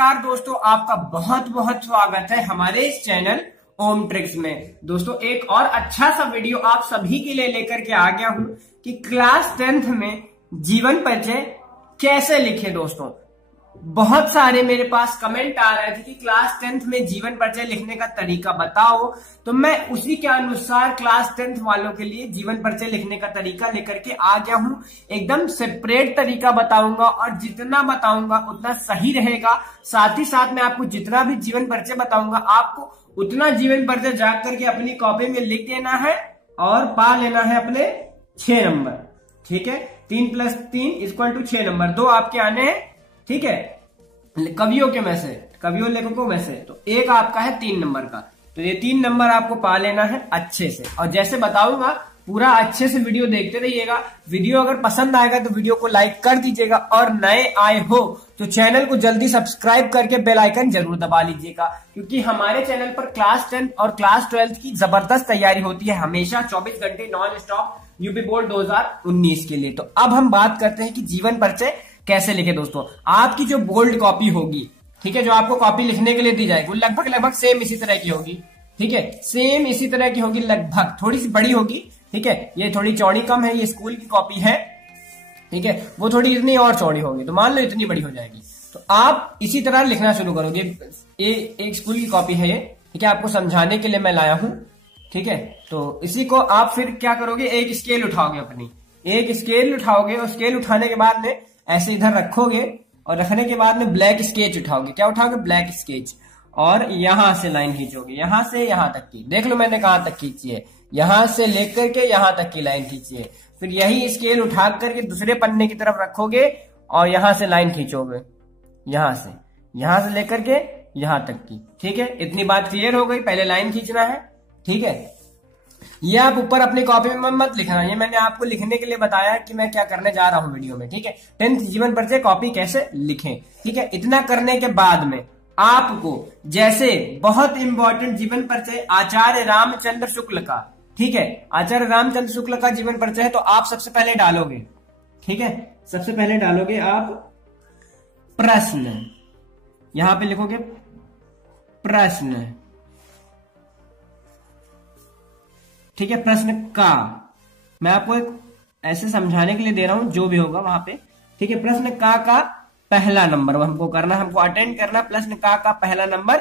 नमस्कार दोस्तों, आपका बहुत बहुत स्वागत है हमारे इस चैनल ओम ट्रिक्स में। दोस्तों एक और अच्छा सा वीडियो आप सभी के लिए लेकर के आ गया हूं कि क्लास 10th में जीवन परिचय कैसे लिखे। दोस्तों बहुत सारे मेरे पास कमेंट आ रहे थे कि क्लास 10th में जीवन परिचय लिखने का तरीका बताओ, तो मैं उसी के अनुसार क्लास 10th वालों के लिए जीवन परिचय लिखने का तरीका लेकर के आ गया हूं। एकदम सेपरेट तरीका बताऊंगा और जितना बताऊंगा उतना सही रहेगा। साथ ही साथ मैं आपको जितना भी जीवन परिचय बताऊंगा आपको उतना जीवन परिचय जाग करके अपनी कॉपी में लिख देना है और पा लेना है अपने 6 नंबर। ठीक है, 3 + 3 = 6 नंबर। 2 आपके आने हैं, ठीक है, कवियों के में से, कवियों लेखकों में से। तो एक आपका है 3 नंबर का, तो ये 3 नंबर आपको पा लेना है अच्छे से। और जैसे बताऊंगा पूरा अच्छे से वीडियो देखते रहिएगा। वीडियो अगर पसंद आएगा तो वीडियो को लाइक कर दीजिएगा और नए आए हो तो चैनल को जल्दी सब्सक्राइब करके बेल आइकन जरूर दबा लीजिएगा, क्योंकि हमारे चैनल पर क्लास 10 और क्लास 12 की जबरदस्त तैयारी होती है हमेशा 24 घंटे नॉन स्टॉप यूपी बोर्ड 2019 के लिए। तो अब हम बात करते हैं कि जीवन परिचय कैसे लिखे। दोस्तों आपकी जो बोल्ड कॉपी होगी, ठीक है, जो आपको कॉपी लिखने के लिए दी जाएगी वो लगभग सेम इसी तरह की होगी। ठीक है, सेम इसी तरह की होगी, लगभग थोड़ी सी बड़ी होगी। ठीक है, ये थोड़ी चौड़ी कम है, ये स्कूल की कॉपी है। ठीक है, वो थोड़ी इतनी और चौड़ी होगी, तो मान लो इतनी बड़ी हो जाएगी। तो आप इसी तरह लिखना शुरू करोगे। ये एक स्कूल की कॉपी है ये, ठीक है, आपको समझाने के लिए मैं लाया हूं। ठीक है, तो इसी को आप फिर क्या करोगे, एक स्केल उठाओगे, अपनी एक स्केल उठाओगे और स्केल उठाने के बाद में ऐसे इधर रखोगे और रखने के बाद में ब्लैक स्केच उठाओगे। क्या उठाओगे? Black sketch. और यहां से लाइन खींचोगे, यहां से यहां तक की। देख लो मैंने कहां तक खींची है, यहां से लेकर के यहां तक की लाइन खींची है। फिर यही स्केल उठा करके दूसरे पन्ने की तरफ रखोगे और यहां से लाइन खींचोगे, यहां से लेकर के यहां तक की। ठीक है, इतनी बात क्लियर हो गई। पहले लाइन खींचना है। ठीक है, ये आप ऊपर अपनी कॉपी में मत लिखना, ये मैंने आपको लिखने के लिए बताया कि मैं क्या करने जा रहा हूं वीडियो में। ठीक है, 10th जीवन परिचय कॉपी कैसे लिखें। ठीक है, इतना करने के बाद में आपको जैसे बहुत इंपॉर्टेंट जीवन परिचय आचार्य रामचंद्र शुक्ल का, ठीक है, आचार्य रामचंद्र शुक्ल का जीवन परिचय है, तो आप सबसे पहले डालोगे। ठीक है, सबसे पहले डालोगे आप प्रश्न, यहां पे लिखोगे प्रश्न। ठीक है, प्रश्न का मैं आपको एक ऐसे समझाने के लिए दे रहा हूं, जो भी होगा वहां पे। ठीक है, प्रश्न का पहला नंबर हमको करना, हमको अटेंड करना। प्रश्न का पहला नंबर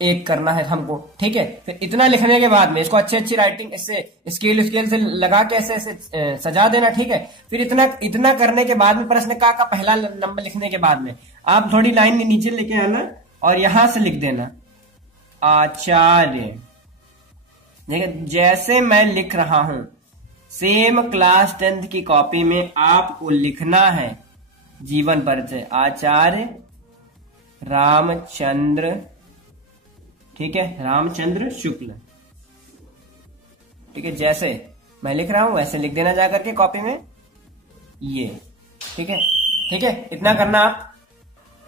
1 करना है हमको। ठीक है, फिर इतना लिखने के बाद में इसको अच्छी राइटिंग इससे स्केल से लगा के ऐसे सजा देना। ठीक है, फिर इतना करने के बाद में प्रश्न का पहला नंबर लिखने के बाद में आप थोड़ी लाइन नीचे लेके आना और यहां से लिख देना आचार्य। जैसे मैं लिख रहा हूं सेम क्लास 10th की कॉपी में आपको लिखना है जीवन परिचय आचार्य रामचंद्र, ठीक है, रामचंद्र शुक्ल। ठीक है, जैसे मैं लिख रहा हूं वैसे लिख देना जाकर के कॉपी में ये। ठीक है, ठीक है, इतना करना। आप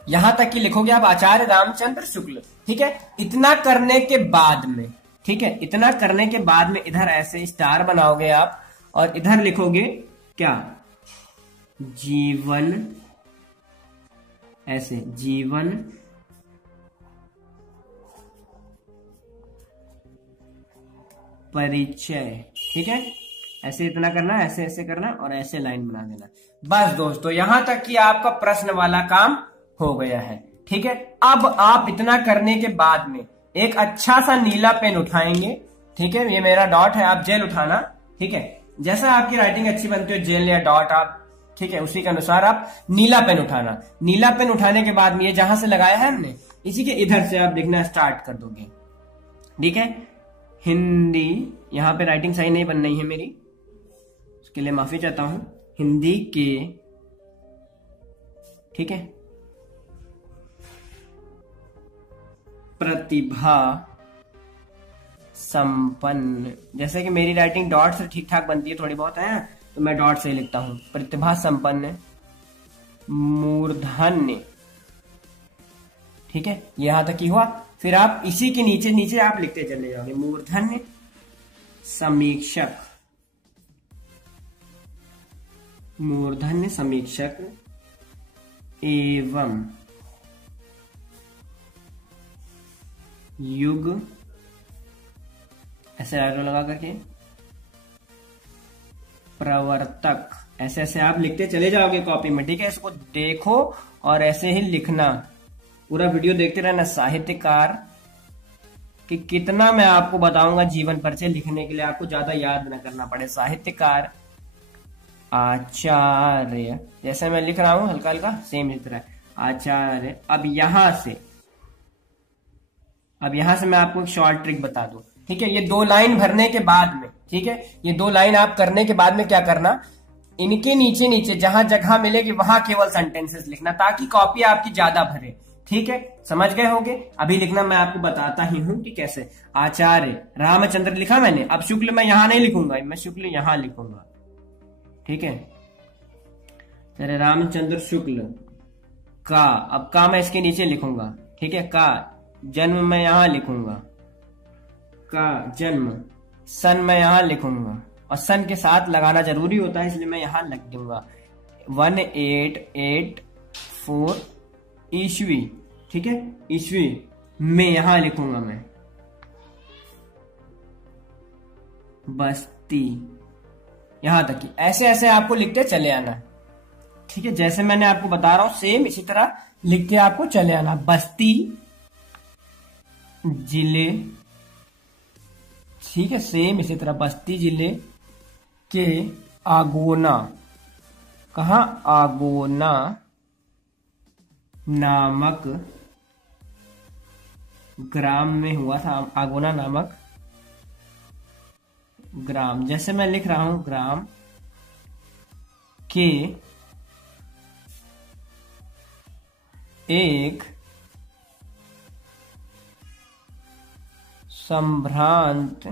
यहां तक की लिखोगे आप आचार्य रामचंद्र शुक्ल। ठीक है, इतना करने के बाद में, ठीक है, इतना करने के बाद में इधर ऐसे स्टार बनाओगे आप और इधर लिखोगे क्या, जीवन, ऐसे जीवन परिचय। ठीक है, ऐसे इतना करना, ऐसे ऐसे करना और ऐसे लाइन बना देना। बस दोस्तों यहां तक कि आपका प्रश्न वाला काम हो गया है। ठीक है, अब आप इतना करने के बाद में एक अच्छा सा नीला पेन उठाएंगे। ठीक है, ये मेरा डॉट है, आप जेल उठाना। ठीक है, जैसा आपकी राइटिंग अच्छी बनती है जेल या डॉट आप, ठीक है, उसी के अनुसार आप नीला पेन उठाना। नीला पेन उठाने के बाद में ये जहां से लगाया है हमने, इसी के इधर से आप लिखना स्टार्ट कर दोगे। ठीक है, हिंदी, यहां पे राइटिंग सही नहीं बन रही है मेरी, उसके लिए माफी चाहता हूं। हिंदी के, ठीक है, प्रतिभा संपन्न, जैसे कि मेरी राइटिंग डॉट से ठीक ठाक बनती है, थोड़ी बहुत है तो मैं डॉट से ही लिखता हूं। प्रतिभा संपन्न मूर्धन्य। ठीक है, यहां तक ही हुआ। फिर आप इसी के नीचे नीचे आप लिखते चले जाओगे मूर्धन्य समीक्षक, मूर्धन्य समीक्षक एवं युग, ऐसे एरो लगा करके, प्रवर्तक, ऐसे ऐसे आप लिखते चले जाओगे कॉपी में, ठीक है। इसको देखो और ऐसे ही लिखना, पूरा वीडियो देखते रहना। साहित्यकार कि कितना मैं आपको बताऊंगा जीवन परिचय लिखने के लिए, आपको ज्यादा याद न करना पड़े। साहित्यकार, आचार्य, जैसे मैं लिख रहा हूं हल्का हल्का सेम इस तरह, आचार्य। अब यहां से मैं आपको एक शॉर्ट ट्रिक बता दूं, ठीक है। ये 2 लाइन भरने के बाद में, ठीक है, ये 2 लाइन आप करने के बाद में क्या करना, इनके नीचे नीचे जहां जगह मिलेगी वहां केवल सेंटेंसेस लिखना, ताकि कॉपी आपकी ज्यादा भरे, ठीक है। समझ गए होंगे। अभी लिखना मैं आपको बताता ही हूं कि कैसे। आचार्य रामचंद्र लिखा मैंने, अब शुक्ल मैं यहां नहीं लिखूंगा, मैं शुक्ल यहां लिखूंगा, ठीक है। तेरे रामचंद्र शुक्ल का, अब का मैं इसके नीचे लिखूंगा, ठीक है। का जन्म मैं यहां लिखूंगा, का जन्म, सन मैं यहां लिखूंगा, और सन के साथ लगाना जरूरी होता है इसलिए मैं यहां लिख दूंगा 1884 ईस्वी, ठीक है। ईस्वी में यहां लिखूंगा मैं बस्ती, यहां तक की। ऐसे ऐसे आपको लिखते चले आना, ठीक है। जैसे मैंने आपको बता रहा हूं सेम इसी तरह लिख के आपको चले आना। बस्ती जिले, ठीक है, सेम इसी तरह बस्ती जिले के आगोना, कहा, आगोना नामक ग्राम में हुआ था। आगोना नामक ग्राम, जैसे मैं लिख रहा हूं ग्राम के एक संभ्रांत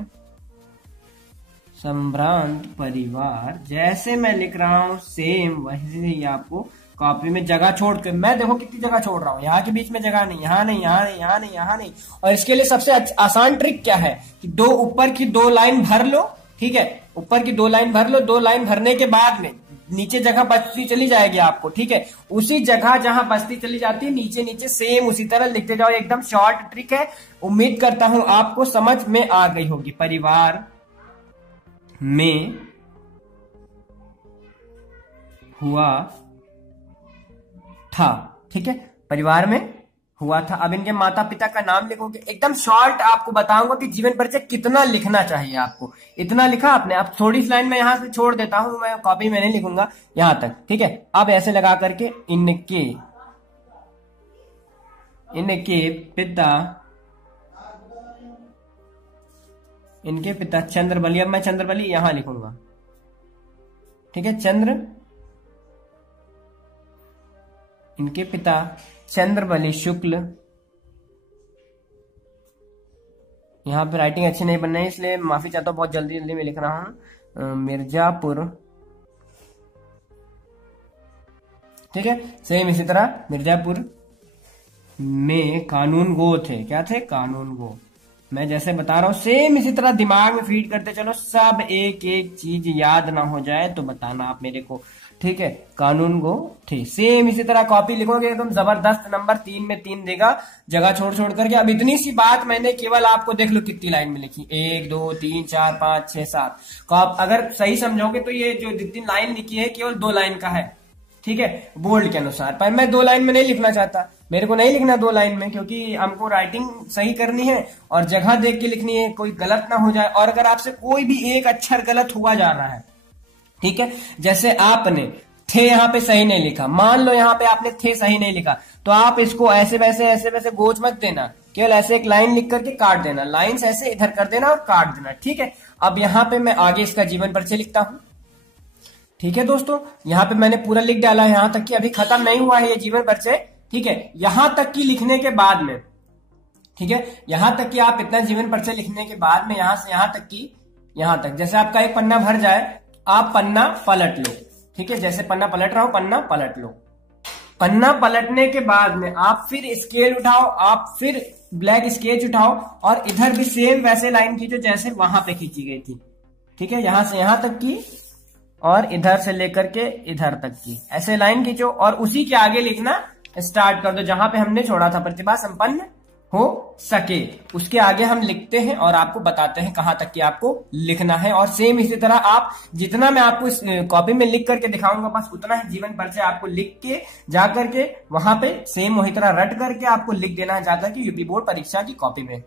परिवार, जैसे मैं लिख रहा हूं सेम वैसे ही आपको कॉपी में जगह छोड़ के, मैं देखो कितनी जगह छोड़ रहा हूं, यहाँ के बीच में जगह नहीं, यहाँ नहीं, यहाँ नहीं, यहाँ नहीं, यहाँ नहीं। और इसके लिए सबसे आसान ट्रिक क्या है कि ऊपर की 2 लाइन भर लो, ठीक है। ऊपर की 2 लाइन भर लो, 2 लाइन भरने के बाद में नीचे जगह बचती चली जाएगी आपको, ठीक है। उसी जगह जहां बचती चली जाती है नीचे नीचे सेम उसी तरह लिखते जाओ। एकदम शॉर्ट ट्रिक है, उम्मीद करता हूं आपको समझ में आ गई होगी। परिवार में हुआ था, ठीक है, परिवार में हुआ था। अब इनके माता पिता का नाम लिखोगे। एकदम शॉर्ट आपको बताऊंगा कि जीवन परिचय कितना लिखना चाहिए आपको। इतना लिखा आपने, अब थोड़ी सी लाइन मैं यहां से छोड़ देता हूं, मैं कॉपी में नहीं लिखूंगा यहां तक, ठीक है। अब ऐसे लगा करके इनके पिता चंद्रबली, अब मैं चंद्रबली यहां लिखूंगा, ठीक है। इनके पिता चंद्रबली शुक्ल, यहां पे राइटिंग अच्छी नहीं बन रही इसलिए माफी चाहता हूं, बहुत जल्दी जल्दी में लिख रहा हूं। मिर्जापुर, ठीक है, सेम इसी तरह मिर्जापुर में कानून गो थे। क्या थे? कानून गो। मैं जैसे बता रहा हूं सेम इसी तरह दिमाग में फीड करते चलो, सब एक एक चीज याद ना हो जाए तो बताना आप मेरे को, ठीक है। कानून गो थे, सेम इसी तरह कॉपी लिखोगे एकदम जबरदस्त। नंबर 3 में 3 देगा, जगह छोड़ छोड़ करके। अब इतनी सी बात मैंने केवल आपको देख लो कितनी लाइन में लिखी, 1 2 3 4 5 6 7। अगर सही समझोगे तो ये जो जितनी लाइन लिखी है केवल 2 लाइन का है, ठीक है, बोल्ड के अनुसार। पर मैं 2 लाइन में नहीं लिखना चाहता, मेरे को नहीं लिखना 2 लाइन में, क्योंकि हमको राइटिंग सही करनी है और जगह देख के लिखनी है, कोई गलत ना हो जाए। और अगर आपसे कोई भी एक अक्षर गलत हुआ जा रहा है, ठीक है, जैसे आपने थे यहाँ पे सही नहीं लिखा, मान लो यहाँ पे आपने थे सही नहीं लिखा, तो आप इसको ऐसे वैसे गोच मत देना, केवल ऐसे एक लाइन लिख करके काट देना, लाइंस ऐसे इधर कर देना और काट देना, ठीक है। अब यहाँ पे मैं आगे इसका जीवन परिचय लिखता हूं, ठीक है दोस्तों। यहाँ पे मैंने पूरा लिख डाला है, यहाँ तक कि अभी खत्म नहीं हुआ है ये जीवन परिचय, ठीक है। यहां तक की लिखने के बाद में, ठीक है, यहां तक कि आप इतना जीवन परिचय लिखने के बाद में यहां से यहां तक की, यहां तक जैसे आपका एक पन्ना भर जाए, आप पन्ना पलट लो, ठीक है। जैसे पन्ना पलट रहा हूं, पन्ना पलट लो। पन्ना पलटने के बाद में आप फिर स्केल उठाओ, आप फिर ब्लैक स्केच उठाओ और इधर भी सेम वैसे लाइन खींचो जैसे वहां पे खींची गई थी, ठीक है। यहां से यहां तक की और इधर से लेकर के इधर तक की ऐसे लाइन खींचो और उसी के आगे लिखना स्टार्ट कर दो जहां पे हमने छोड़ा था, प्रतिभा संपन्न हो सके। उसके आगे हम लिखते हैं और आपको बताते हैं कहां तक कि आपको लिखना है। और सेम इसी तरह आप जितना मैं आपको इस कॉपी में लिख करके दिखाऊंगा बस उतना ही जीवन परिचय आपको लिख के जाकर के वहां पे सेम वही तरह रट करके आपको लिख देना है जाकर के यूपी बोर्ड परीक्षा की कॉपी में।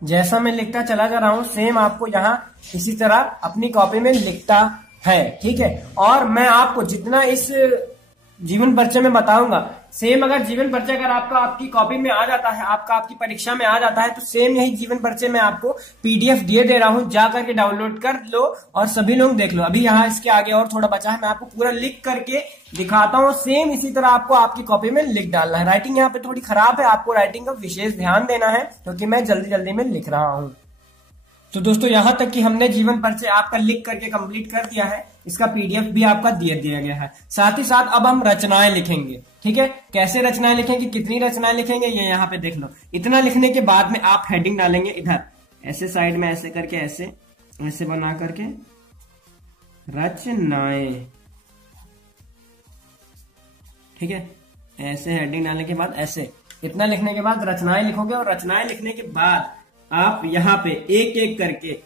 जैसा मैं लिखता चला जा रहा हूं सेम आपको यहाँ इसी तरह अपनी कॉपी में लिखता है। ठीक है, और मैं आपको जितना इस जीवन परिचय में बताऊंगा सेम अगर जीवन परिचय अगर आपकी कॉपी में आ जाता है, आपकी परीक्षा में आ जाता है, तो सेम यही जीवन परिचय मैं आपको पीडीएफ दे रहा हूं, जा करके डाउनलोड कर लो और सभी लोग देख लो। अभी यहाँ इसके आगे और थोड़ा बचा है, मैं आपको पूरा लिख करके दिखाता हूँ। सेम इसी तरह आपको आपकी कॉपी में लिख डालना है। राइटिंग यहाँ पे थोड़ी खराब है, आपको राइटिंग का विशेष ध्यान देना है क्योंकि मैं जल्दी जल्दी में लिख रहा हूँ। तो दोस्तों यहां तक कि हमने जीवन परिचय आपका लिख करके कंप्लीट कर दिया है, इसका पीडीएफ भी आपका दिया गया है। साथ ही साथ अब हम रचनाएं लिखेंगे। ठीक है, कैसे रचनाएं लिखेंगे, कितनी रचनाएं लिखेंगे ये यहाँ पे देख लो। इतना लिखने के बाद में आप हेडिंग डालेंगे इधर ऐसे साइड में ऐसे करके ऐसे बना करके रचनाएं। ठीक है, ऐसे हेडिंग डालने के बाद ऐसे इतना लिखने के बाद रचनाएं लिखोगे। और रचनाएं लिखने के बाद आप यहाँ पे एक एक करके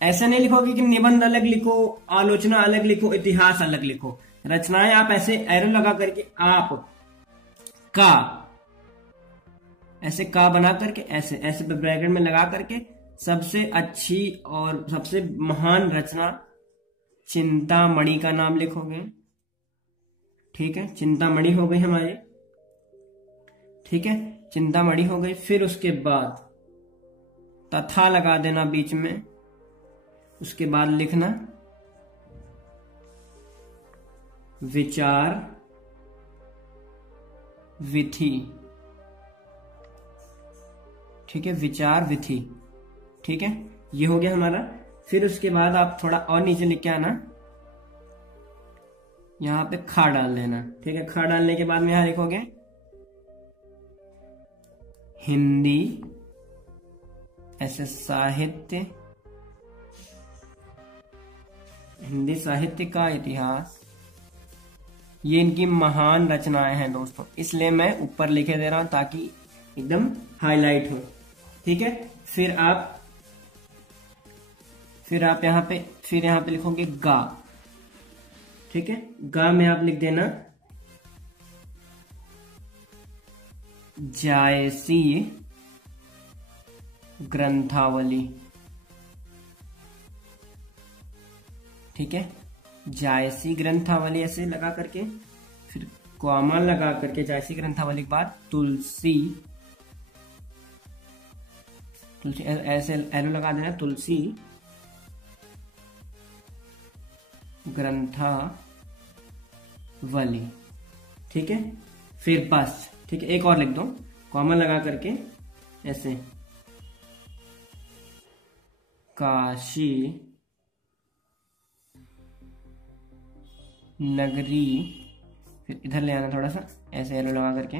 ऐसा नहीं लिखोगे कि निबंध अलग लिखो, आलोचना अलग लिखो, इतिहास अलग लिखो। रचनाएं आप ऐसे एरो लगा करके आप ऐसे का बना करके ऐसे ब्रैकेट में लगा करके सबसे अच्छी और सबसे महान रचना चिंतामणि का नाम लिखोगे। ठीक है, चिंतामणि हो गई हमारी। ठीक है, चिंतामणि हो गई। फिर उसके बाद तथा लगा देना बीच में। उसके बाद लिखना विचार विधि। ठीक है, विचार विधि। ठीक है, ये हो गया हमारा। फिर उसके बाद आप थोड़ा और नीचे लिख के आना, यहां पे खा डाल देना। ठीक है, खा डालने के बाद में यहां लिखोगे हिंदी ऐसे साहित्य, हिंदी साहित्य का इतिहास। ये इनकी महान रचनाएं हैं दोस्तों, इसलिए मैं ऊपर लिखे दे रहा हूं ताकि एकदम हाईलाइट हो। ठीक है, फिर आप यहाँ पे लिखोगे गा। ठीक है, गा में आप लिख देना जायसी ग्रंथावली। ठीक है, जायसी ग्रंथावली ऐसे लगा करके फिर कॉमा लगा करके जायसी ग्रंथावली के बाद तुलसी ऐसे एरो लगा देना, तुलसी ग्रंथावली। ठीक है, फिर बस। ठीक है, एक और लिख दो कॉमा लगा करके ऐसे काशी नगरी। फिर इधर ले आना थोड़ा सा ऐसे एरो लगा करके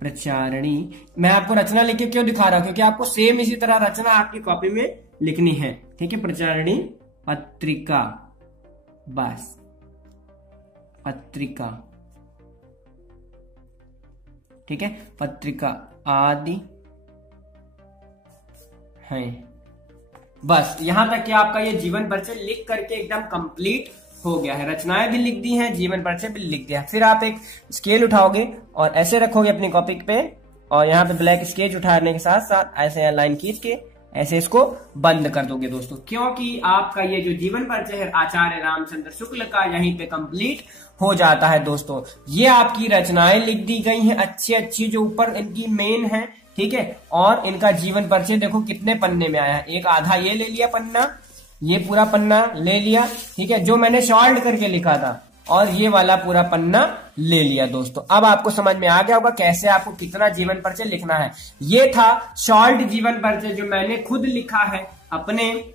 प्रचारणी। मैं आपको रचना लिख के क्यों दिखा रहा हूं, क्योंकि आपको सेम इसी तरह रचना आपकी कॉपी में लिखनी है। ठीक है, प्रचारणी पत्रिका, बस पत्रिका। ठीक है, पत्रिका आदि है। बस यहां तक कि आपका ये जीवन परिचय लिख करके एकदम कंप्लीट हो गया है। रचनाएं भी लिख दी हैं, जीवन परिचय भी लिख दिया। फिर आप एक स्केल उठाओगे और ऐसे रखोगे अपनी कॉपी पे, और यहाँ पे ब्लैक स्केच उठाने के साथ साथ ऐसे लाइन खींच के ऐसे इसको बंद कर दोगे दोस्तों, क्योंकि आपका ये जो जीवन परिचय है आचार्य रामचंद्र शुक्ल का यहीं पे कंप्लीट हो जाता है दोस्तों। ये आपकी रचनाएं लिख दी गई हैं अच्छी अच्छी, जो ऊपर इनकी मेन है। ठीक है, और इनका जीवन परिचय देखो कितने पन्ने में आया है। एक आधा ये ले लिया पन्ना, ये पूरा पन्ना ले लिया। ठीक है, जो मैंने शॉर्ट करके लिखा था, और ये वाला पूरा पन्ना ले लिया दोस्तों। अब आपको समझ में आ गया होगा कैसे आपको कितना जीवन परिचय लिखना है। ये था शॉर्ट जीवन परिचय जो मैंने खुद लिखा है अपने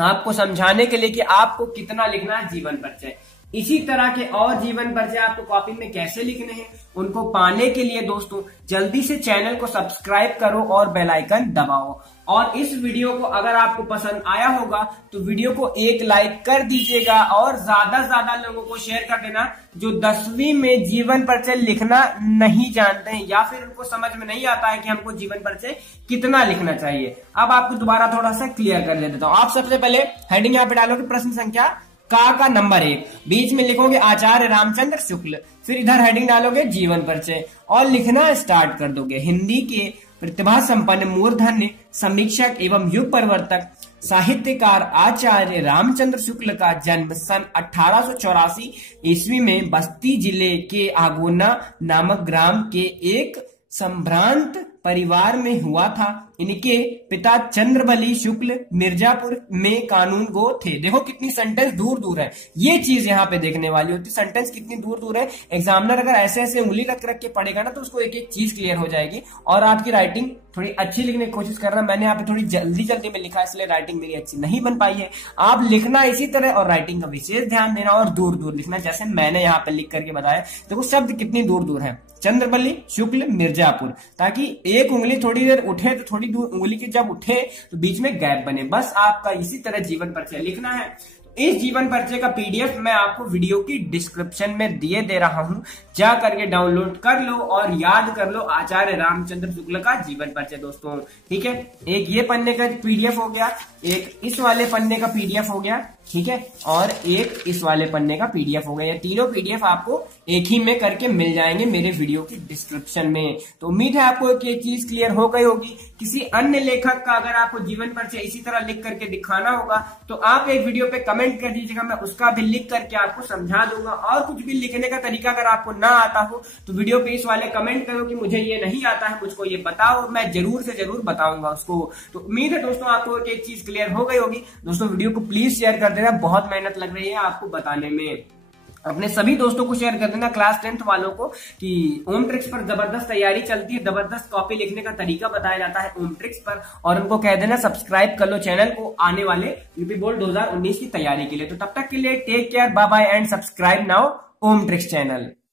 आपको समझाने के लिए कि आपको कितना लिखना है जीवन परिचय। इसी तरह के और जीवन परिचय आपको कॉपी में कैसे लिखने हैं उनको पाने के लिए दोस्तों जल्दी से चैनल को सब्सक्राइब करो और बेल आइकन दबाओ। और इस वीडियो को अगर आपको पसंद आया होगा तो वीडियो को एक लाइक कर दीजिएगा और ज्यादा से ज्यादा लोगों को शेयर कर देना जो 10वीं में जीवन परिचय लिखना नहीं जानते हैं या फिर उनको समझ में नहीं आता है कि हमको जीवन परिचय कितना लिखना चाहिए। अब आपको दोबारा थोड़ा सा क्लियर कर देता हूं। आप सबसे पहले हेडिंग यहाँ पे डालोगे प्रश्न संख्या का नंबर 1, बीच में लिखोगे आचार्य रामचंद्र शुक्ल, फिर इधर हेडिंग डालोगे जीवन परिचय और लिखना स्टार्ट कर दोगे। हिंदी के प्रतिभा संपन्न मूर्धन्य समीक्षक एवं युग परिवर्तक साहित्यकार आचार्य रामचंद्र शुक्ल का जन्म सन 1884 ईस्वी में बस्ती जिले के आगोना नामक ग्राम के एक संभ्रांत परिवार में हुआ था। इनके पिता चंद्रबली शुक्ल मिर्जापुर में कानून गो थे। देखो कितनी सेंटेंस दूर दूर है, ये चीज यहाँ पे देखने वाली होती, सेंटेंस कितनी दूर दूर है। एग्जामिनर अगर ऐसे ऐसे उंगली रख रख के पढ़ेगा ना तो उसको एक एक चीज क्लियर हो जाएगी और आपकी राइटिंग थोड़ी अच्छी लिखने की कोशिश कर रहा हूं। मैंने यहाँ पे थोड़ी जल्दी जल्दी में लिखा है इसलिए राइटिंग मेरी अच्छी नहीं बन पाई है। आप लिखना इसी तरह और राइटिंग का विशेष ध्यान देना और दूर दूर लिखना, जैसे मैंने यहाँ पे लिख करके बताया। देखो शब्द कितनी दूर दूर है, चंद्रबली शुक्ल मिर्जापुर, ताकि एक उंगली थोड़ी देर उठे तो थोड़ी दूर उंगली की जब उठे तो बीच में गैप बने। बस आपका इसी तरह जीवन परिचय लिखना है। इस जीवन परिचय का पीडीएफ मैं आपको वीडियो की डिस्क्रिप्शन में दिए दे रहा हूं, जा करके डाउनलोड कर लो और याद कर लो आचार्य रामचंद्र शुक्ल का जीवन परिचय दोस्तों। ठीक है, एक ये पन्ने का पीडीएफ हो गया, एक इस वाले पन्ने का पीडीएफ हो गया, ठीक है, और एक इस वाले पन्ने का पीडीएफ हो गया। ये तीनों पीडीएफ आपको एक ही में करके मिल जाएंगे मेरे वीडियो की डिस्क्रिप्शन में। तो उम्मीद है आपको ये चीज क्लियर हो गई होगी। किसी अन्य लेखक का अगर आपको जीवन परिचय इसी तरह लिख करके दिखाना होगा तो आप एक वीडियो पे कमेंट कर दीजिएगा, मैं उसका भी लिख करके आपको समझा दूंगा। और कुछ भी लिखने का तरीका अगर आपको ना आता हो तो वीडियो पे इस वाले कमेंट करो कि मुझे ये नहीं आता है, मुझको ये बताओ, मैं जरूर से जरूर बताऊंगा उसको। तो उम्मीद है दोस्तों आपको एक चीज क्लियर हो गई होगी। दोस्तों वीडियो को प्लीज शेयर कर देना, बहुत मेहनत लग रही है आपको बताने में। अपने सभी दोस्तों को शेयर कर देना, क्लास 10th वालों को, कि ओम ट्रिक्स पर जबरदस्त तैयारी चलती है, जबरदस्त कॉपी लिखने का तरीका बताया जाता है ओम ट्रिक्स पर। और उनको कह देना सब्सक्राइब कर लो चैनल को आने वाले यूपी बोर्ड 2019 की तैयारी के लिए। तो तब तक के लिए take care, bye bye and subscribe now Om Tricks channel.